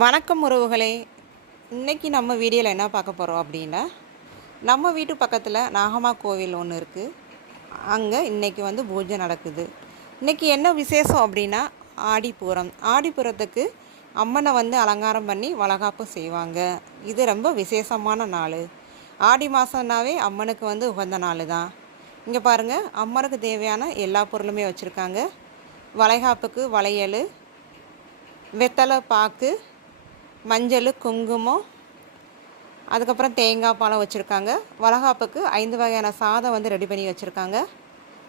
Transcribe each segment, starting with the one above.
வணக்கம் உறவுகளே. இன்றைக்கி நம்ம வீடியோவில் என்ன பார்க்க போகிறோம் அப்படின்னா, நம்ம வீட்டு பக்கத்தில் நாகம்மா கோவில் ஒன்று இருக்குது. அங்கே இன்றைக்கி பூஜை நடக்குது. இன்றைக்கி என்ன விசேஷம் அப்படின்னா, ஆடிப்பூரம். ஆடிப்பூரத்துக்கு அம்மனை அலங்காரம் பண்ணி வளகாப்பு செய்வாங்க. இது ரொம்ப விசேஷமான நாள். ஆடி மாதம்னாவே அம்மனுக்கு உகந்த நாள் தான். இங்கே பாருங்கள், அம்மனுக்கு தேவையான எல்லா பொருளுமே வச்சுருக்காங்க. வளைகாப்புக்கு வளையல், வெத்தலை பாக்கு, மஞ்சள், குங்குமம், அதுக்கப்புறம் தேங்காய் பழம் வச்சுருக்காங்க. வளகாப்புக்கு 5 வகையான சாதம் ரெடி பண்ணி வச்சுருக்காங்க.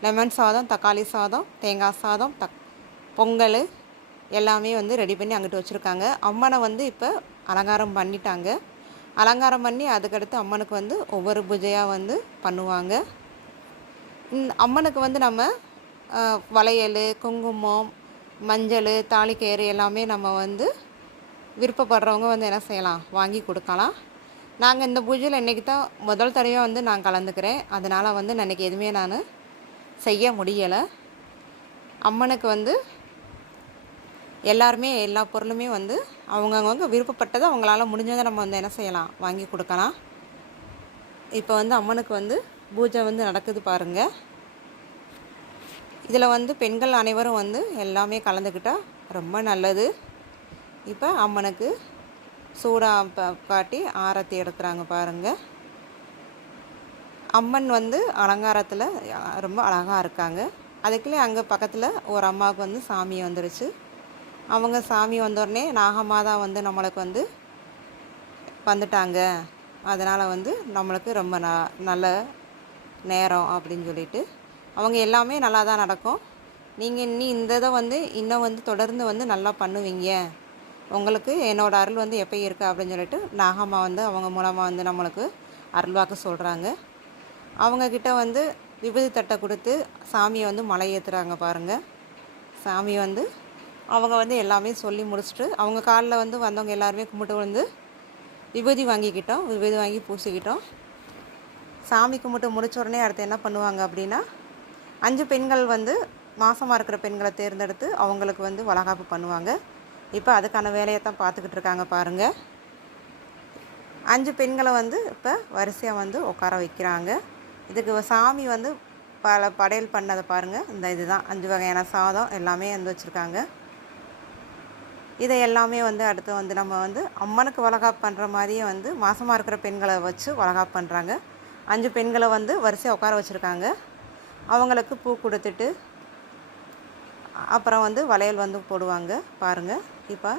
லெமன் சாதம், தக்காளி சாதம், தேங்காய் சாதம், பொங்கல் எல்லாமே ரெடி பண்ணி அங்கிட்டு வச்சுருக்காங்க. அம்மனை இப்போ அலங்காரம் பண்ணிட்டாங்க. அலங்காரம் பண்ணி அதுக்கடுத்து அம்மனுக்கு ஒவ்வொரு பூஜையாக பண்ணுவாங்க. அம்மனுக்கு நம்ம வளையல், குங்குமம், மஞ்சள், தாலிக்கயிறு எல்லாமே நம்ம விருப்பப்படுறவங்க என்ன செய்யலாம், வாங்கி கொடுக்கலாம். நாங்கள் இந்த பூஜையில் இன்றைக்கி தான் முதல் தடவையாக நான் கலந்துக்கிறேன். அதனால் நான் இன்றைக்கி எதுவுமே நான் செய்ய முடியலை. அம்மனுக்கு எல்லாருமே எல்லா பொருளுமே அவங்கவுங்க விருப்பப்பட்டதை அவங்களால முடிஞ்சதை நம்ம என்ன செய்யலாம், வாங்கி கொடுக்கலாம். இப்போ அம்மனுக்கு பூஜை நடக்குது பாருங்கள். இதில் பெண்கள் அனைவரும் எல்லாமே கலந்துக்கிட்டால் ரொம்ப நல்லது. இப்போ அம்மனுக்கு சூடாக காட்டி ஆரத்தி எடுக்கிறாங்க பாருங்கள். அம்மன் அலங்காரத்தில் ரொம்ப அழகாக இருக்காங்க. அதுக்குள்ளே அங்கே பக்கத்தில் ஒரு அம்மாவுக்கு சாமி வந்துருச்சு. அவங்க சாமி வந்தோடனே நாகமாதா நம்மளுக்கு வந்துட்டாங்க. அதனால் நம்மளுக்கு ரொம்ப நல்ல நேரம் அப்படின்னு சொல்லிட்டு அவங்க எல்லாமே நல்லா தான் நடக்கும். நீங்கள் இந்த இதை இன்னும் தொடர்ந்து நல்லா பண்ணுவீங்க, உங்களுக்கு என்னோடய அருள் எப்போ இருக்குது அப்படின்னு சொல்லிட்டு நாகம்மா அவங்க மூலமாக நம்மளுக்கு அருள்வாக்கு சொல்கிறாங்க. அவங்கக்கிட்ட விபூதி தட்டை கொடுத்து சாமியை மலை ஏற்றுறாங்க பாருங்கள். சாமி அவங்க எல்லாமே சொல்லி முடிச்சுட்டு அவங்க காலில் வந்தவங்க எல்லாருமே கும்பிட்டு விபூதி வாங்கிக்கிட்டோம். விபூதி வாங்கி பூசிக்கிட்டோம். சாமி கும்பிட்டு முடிச்ச உடனே அடுத்து என்ன பண்ணுவாங்க அப்படின்னா, 5 பெண்கள் மாசமாக இருக்கிற பெண்களை தேர்ந்தெடுத்து அவங்களுக்கு வளகாப்பு பண்ணுவாங்க. இப்போ அதுக்கான வேலையை தான் பார்த்துக்கிட்டு இருக்காங்க பாருங்கள். 5 பெண்களை இப்போ வரிசையாக உட்கார வைக்கிறாங்க. இதுக்கு சாமி பல படையல் பண்ணதை பாருங்கள். இதுதான் 5 வகையான சாதம் எல்லாமே வச்சுருக்காங்க. இதை எல்லாமே அடுத்து நம்ம அம்மனுக்கு வளகாப்பு பண்ணுற மாதிரியே மாசமாக இருக்கிற பெண்களை வச்சு வளகாப்பு பண்ணுறாங்க. 5 பெண்களை வரிசையாக உட்கார வச்சுருக்காங்க. அவங்களுக்கு பூ கொடுத்துட்டு அப்புறம் வளையல் போடுவாங்க பாருங்கள். இப்போ